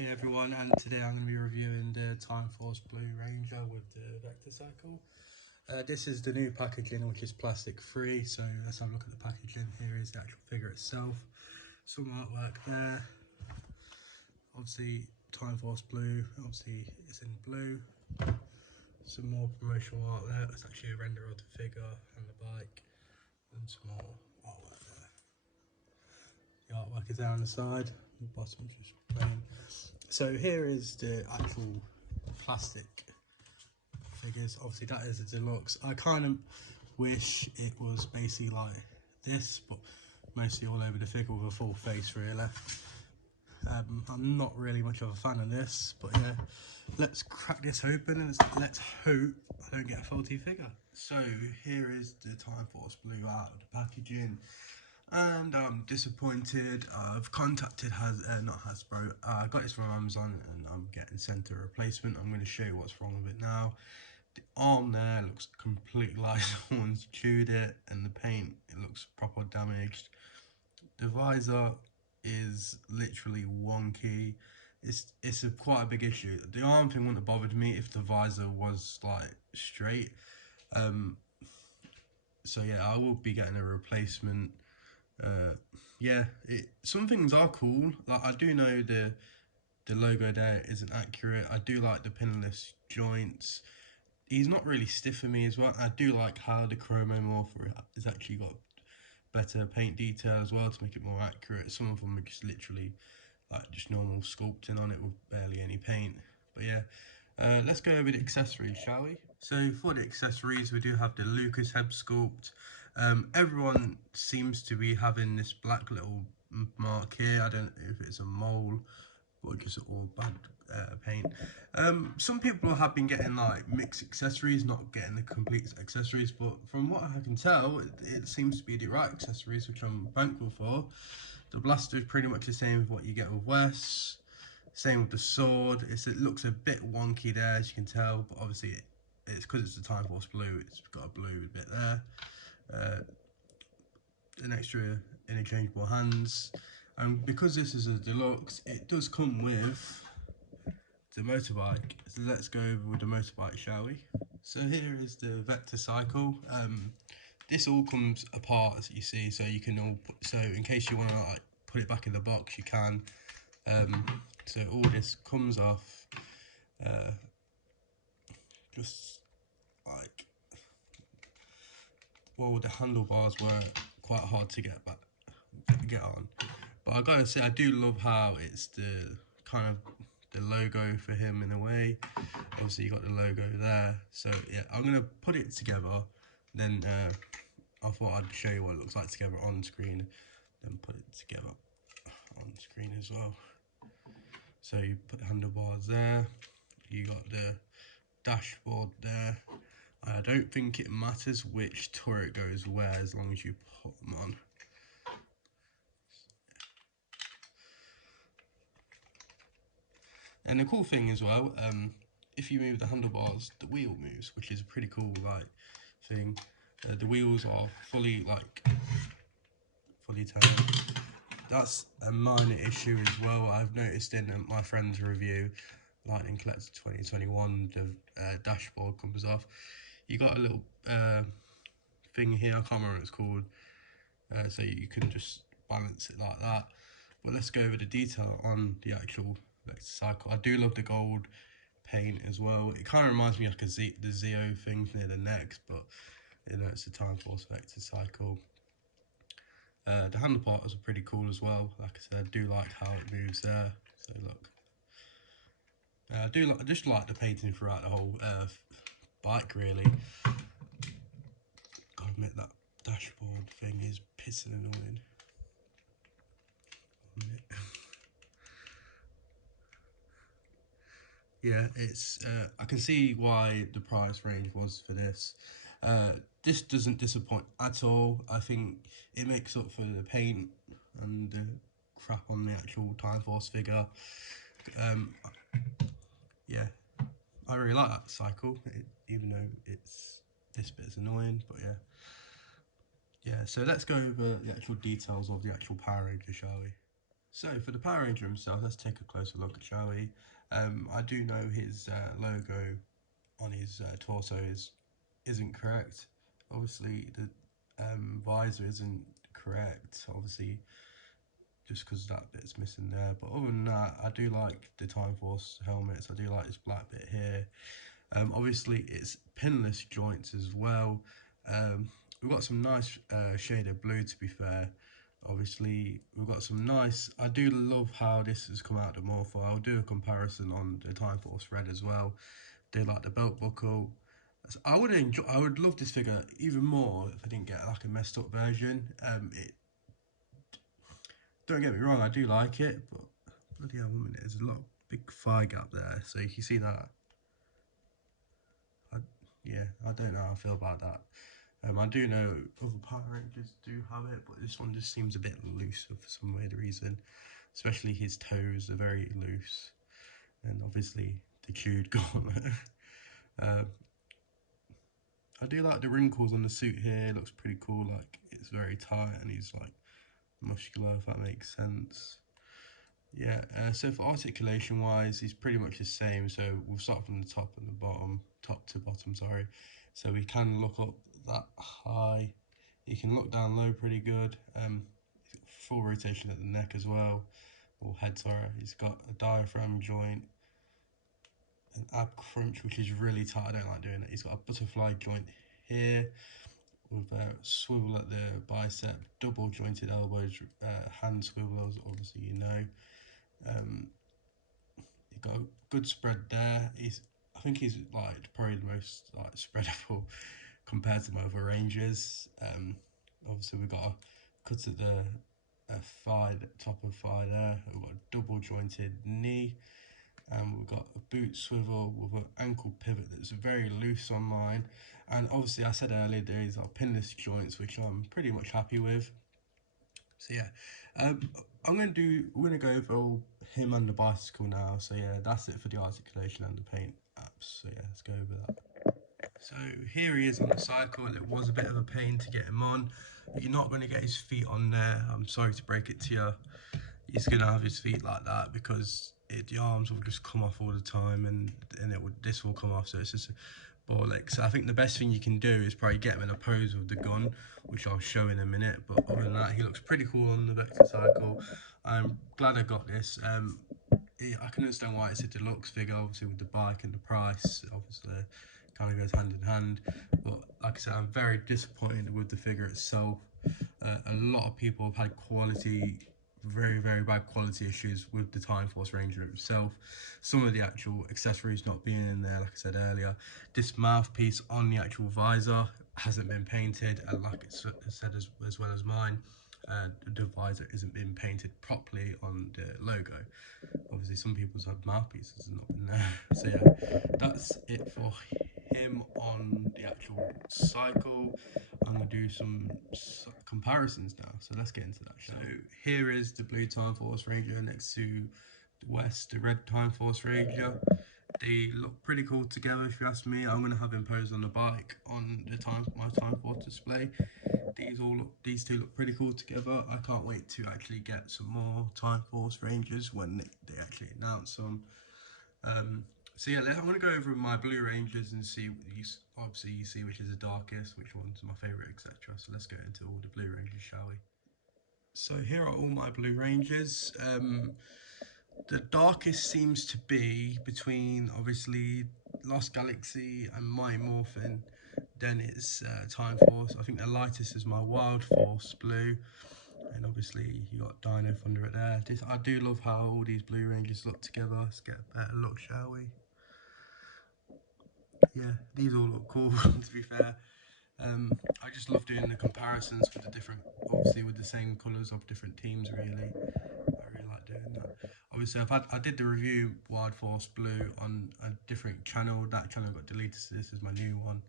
Hey everyone, and today I'm going to be reviewing the Time Force Blue Ranger with the Vector Cycle. This is the new packaging, which is plastic free, so let's have a look at the packaging. Here is the actual figure itself, some artwork there, obviously Time Force Blue, obviously it's in blue, some more promotional art there. It's actually a render of the figure and the bike, and some more artwork there. The artwork is there on the side, the bottom's just plain. So here is the actual plastic figures. Obviously that is a deluxe. I kind of wish it was basically like this, but mostly all over the figure with a full face really. I'm not really much of a fan of this, but yeah, let's crack this open and let's hope I don't get a faulty figure. So here is the Time Force Blue out of the packaging. And I'm disappointed. I've contacted not Hasbro. I got this from Amazon and I'm getting sent a replacement. I'm going to show you what's wrong with it now. The arm there looks completely like someone's chewed it, and the paint, it looks proper damaged. The visor is literally wonky. It's quite a big issue. The arm thing wouldn't have bothered me if the visor was like straight. So yeah, I will be getting a replacement. Yeah, some things are cool. Like I do know the logo there isn't accurate. I do like the pinless joints. He's not really stiff for me as well. I do like how the chromomorph has actually got better paint detail as well to make it more accurate. Some of them are just literally like just normal sculpting on it with barely any paint. But yeah, let's go over the accessories, shall we? So for the accessories, we do have the Lucas head sculpt. Everyone seems to be having this black little mark here. I don't know if it's a mole or just all bad paint. Some people have been getting like mixed accessories, not getting the complete accessories, but from what I can tell, it seems to be the right accessories, which I'm thankful for. The blaster is pretty much the same as what you get with Wes. Same with the sword. It looks a bit wonky there, as you can tell, but obviously it's because it's the Time Force Blue. It's got a blue bit there. An extra interchangeable hands, and because this is a deluxe, it does come with the motorbike. So let's go over with the motorbike, shall we? So here is the Vector Cycle. This all comes apart, as you see, so you can all so in case you want to like put it back in the box, you can. So all this comes off, just like, well, the handlebars were quite hard to get on, but I gotta say I do love how it's the kind of the logo for him in a way. Obviously you got the logo there, so yeah, I'm gonna put it together, then I thought I'd show you what it looks like together on screen, then put it together on screen as well. So you put the handlebars there, you got the dashboard there. I don't think it matters which turret goes where as long as you put them on. And the cool thing as well, if you move the handlebars, the wheel moves, which is a pretty cool like thing. The wheels are fully turned. That's a minor issue as well. I've noticed in my friend's review, Lightning Collector 2021, the dashboard comes off. You got a little thing here, I can't remember what it's called, so you can just balance it like that. But let's go over the detail on the actual Vector Cycle. I do love the gold paint as well. It kind of reminds me of like the Zeo thing near the neck, but you know, it's the Time Force Vector Cycle. The handlebars are pretty cool as well. Like I said, I do like how it moves there. So look, I just like the painting throughout the whole bike really. Gotta admit that dashboard thing is pissing annoying. Yeah, it's I can see why the price range was for this. This doesn't disappoint at all. I think it makes up for the paint and the crap on the actual Time Force figure. Yeah, I really like that cycle, even though this bit is annoying, but yeah. Yeah, so let's go over the actual details of the actual Power Ranger, shall we? So for the Power Ranger himself, let's take a closer look, shall we? I do know his logo on his torso isn't correct. Obviously, the visor isn't correct. Obviously, just because that bit's missing there. But other than that, I do like the Time Force helmets. I do like this black bit here. Obviously, it's pinless joints as well. We've got some nice shaded blue, to be fair. Obviously, we've got some nice. I do love how this has come out the Morpho. I'll do a comparison on the Time Force Red as well. Do like the belt buckle. I would enjoy. I would love this figure even more if I didn't get like a messed up version. Don't get me wrong, I do like it, but bloody hell, woman, there's a lot of big thigh gap there, so you can see that. Yeah, I don't know how I feel about that. I do know other Power Rangers do have it, but this one just seems a bit loose for some weird reason. Especially his toes are very loose, and obviously the chewed gauntlet. uh, I do like the wrinkles on the suit here. It looks pretty cool. Like it's very tight, and he's like muscular, if that makes sense. Yeah, so for articulation wise, he's pretty much the same. So we'll start from the top and the bottom, top to bottom, sorry. So we can look up that high. You can look down low pretty good. Full rotation at the neck as well, or head, sorry. He's got a diaphragm joint, an ab crunch, which is really tight. I don't like doing it. He's got a butterfly joint here with a swivel at the bicep, double jointed elbows, hand swivels, obviously you know. You've got a good spread there. I think he's like probably the most like spreadable compared to my other Rangers. Obviously we've got a cut at the thigh, the top of thigh there. We've got a double jointed knee, and we've got a boot swivel with an ankle pivot that's very loose on mine. And obviously I said earlier these are pinless joints, which I'm pretty much happy with. So yeah, we're gonna go over him and the bicycle now. So yeah, that's it for the articulation and the paint apps. So yeah, let's go over that. So here he is on the cycle. It was a bit of a pain to get him on. You're not going to get his feet on there. I'm sorry to break it to you. He's going to have his feet like that because the arms will just come off all the time, and this will come off. So it's just bollocks. So I think the best thing you can do is probably get him in a pose with the gun, which I'll show in a minute. But other than that, he looks pretty cool on the Vector Cycle. I'm glad I got this. I can understand why it's a deluxe figure, obviously with the bike and the price, obviously kind of goes hand in hand. But like I said, I'm very disappointed with the figure itself. A lot of people have had very bad quality issues with the Time Force Ranger itself. Some of the actual accessories not being in there, like I said earlier. This mouthpiece on the actual visor hasn't been painted, and like it's said as well as mine, the visor isn't being painted properly on the logo. Obviously some people's have mouthpieces and not been there. So yeah, that's it for him on the actual cycle. I'm going to do some comparisons now, so let's get into that. So here is the blue Time Force Ranger next to the West, the red Time Force Ranger. They look pretty cool together, if you ask me. I'm going to have him posed on the bike on my Time Force display. These two look pretty cool together. I can't wait to actually get some more Time Force Rangers when they actually announce them. So yeah, I'm going to go over my blue Rangers and see, obviously you see which is the darkest, which one's my favourite, etc. So let's go into all the blue Rangers, shall we? So here are all my blue Rangers. The darkest seems to be between, obviously, Lost Galaxy and Mighty Morphin. Then it's Time Force. I think the lightest is my Wild Force blue. And obviously you got Dino Thunder at there. I do love how all these blue Rangers look together. Let's get a better look, shall we? Yeah, these all look cool, to be fair. I just love doing the comparisons for the different, obviously with the same colours of different teams, really. I really like doing that. Obviously, I did the review Wild Force Blue on a different channel. That channel got deleted, so this is my new one.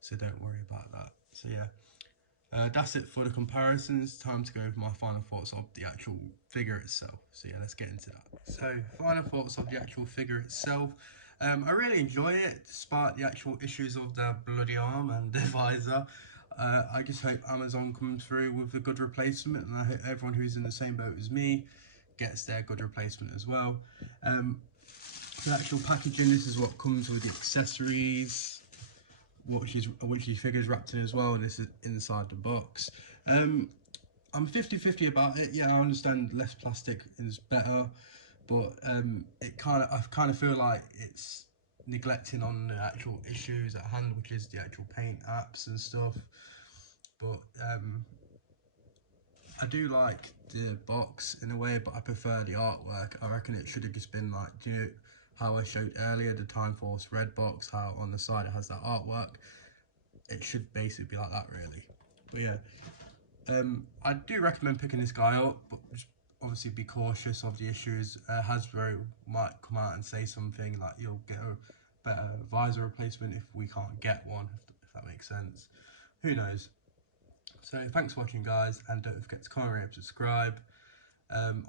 So don't worry about that. So yeah, that's it for the comparisons. Time to go over my final thoughts of the actual figure itself. So yeah, let's get into that. So final thoughts of the actual figure itself. I really enjoy it, despite the actual issues of the bloody arm and the visor. I just hope Amazon comes through with a good replacement, and I hope everyone who's in the same boat as me gets their good replacement as well. The actual packaging, this is what comes with the accessories, which your figure's wrapped in as well, and this is inside the box. I'm 50-50 about it. Yeah, I understand less plastic is better, but I kind of feel like it's neglecting on the actual issues at hand, which is the actual paint apps and stuff. But I do like the box in a way, but I prefer the artwork. I reckon it should have just been like, do you know how I showed earlier, the Time Force red box, how on the side it has that artwork? It should basically be like that, really. But yeah, I do recommend picking this guy up, but just obviously be cautious of the issues. Hasbro might come out and say something like you'll get a better visor replacement if we can't get one, if that makes sense. Who knows? So thanks for watching, guys, and don't forget to comment, rate, and subscribe.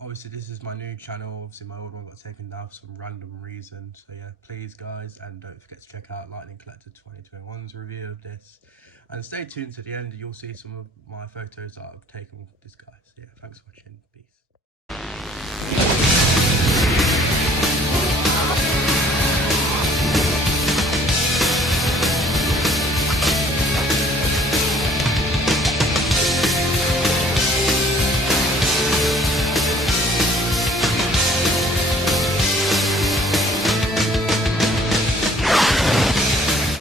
Obviously this is my new channel. Obviously my old one got taken down for some random reason, so yeah, please guys, and don't forget to check out Lightning Collector 2021's review of this, and stay tuned to the end. You'll see some of my photos that I've taken with this guy. So yeah, thanks for watching. Peace.